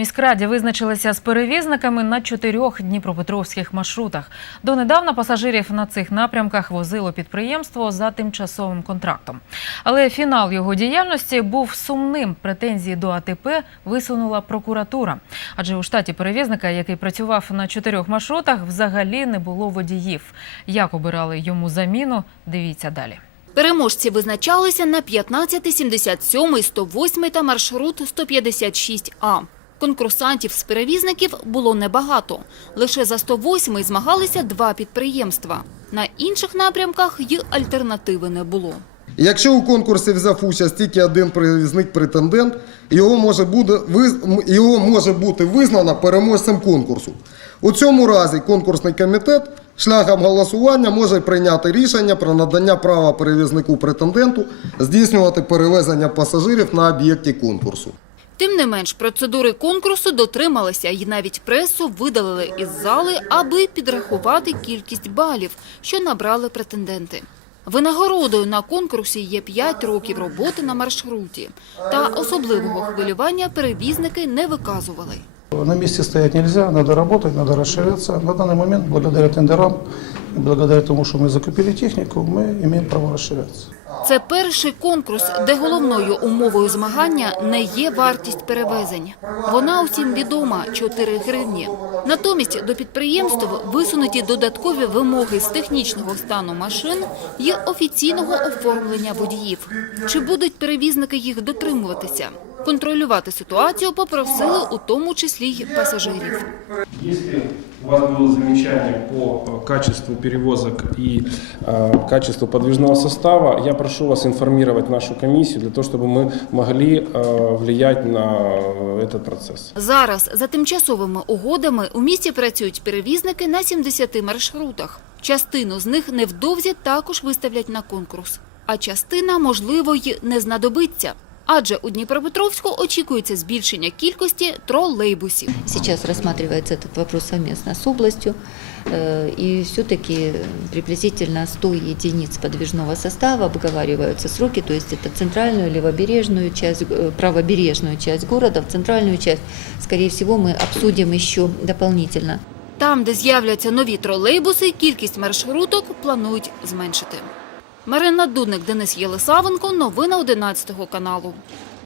міськраді визначилися з перевізниками на чотирьох дніпропетровських маршрутах. Донедавна пасажирів на цих напрямках возило підприємство за тимчасовим контрактом. Але фінал його діяльності був сумним. Претензії до АТП висунула прокуратура. Адже у штаті перевізника, який працював на чотирьох маршрутах, взагалі не було водіїв. Як обирали йому заміну, дивіться далі. Переможці визначалися на 15, 77, 108 та маршрут 156А. Конкурсантів з перевізників було небагато. Лише за 108 змагалися два підприємства. На інших напрямках й альтернативи не було. Якщо у конкурсі взяв участь тільки один перевізник-претендент, його може, буде, його може бути визнано переможцем конкурсу. У цьому разі конкурсний комітет шляхом голосування може прийняти рішення про надання права перевізнику-претенденту здійснювати перевезення пасажирів на об'єкті конкурсу. Тим не менш, процедури конкурсу дотрималися і навіть пресу видалили із зали, аби підрахувати кількість балів, що набрали претенденти. Винагородою на конкурсі є 5 років роботи на маршруті. Та особливого хвилювання перевізники не виказували. На месте стоять нельзя, надо работать, надо расширяться. На данный момент, благодаря тендерам благодаря тому, что мы закупили технику, мы имеем право расширяться. Це перший конкурс, де головною умовою змагання не є вартість перевезень. Вона усім відома – 4 гривні. Натомість до підприємств висунуті додаткові вимоги з технічного стану машин і офіційного оформлення водіїв. Чи будуть перевізники їх дотримуватися? Контролювати ситуацію попросили у тому числі й пасажирів. Если у вас было замечание по э, качеству перевозок и э, качеству подвижного состава, я прошу вас информировать нашу комиссию для того, чтобы мы могли э, влиять на э, этот процесс. Зараз за тимчасовими угодами у місті працюють перевізники на 70 маршрутах. Частину з них невдовзі також виставлять на конкурс, а частина, можливо, й не знадобиться. Адже у Дніпропетровську очікується збільшення кількості тролейбусів. Сейчас рассматривается этот вопрос совместно с областью, э, и все-таки приблизительно 100 единиц подвижного состава обговариваются сроки, то есть это центральную, левобережную часть, э, правобережную часть города, в центральную часть, скорее всего, мы обсудим еще дополнительно. Там, де з'являться нові тролейбуси, кількість маршруток планують зменшити. Марина Дудник, Денис Єлисавенко. Новини 11 каналу.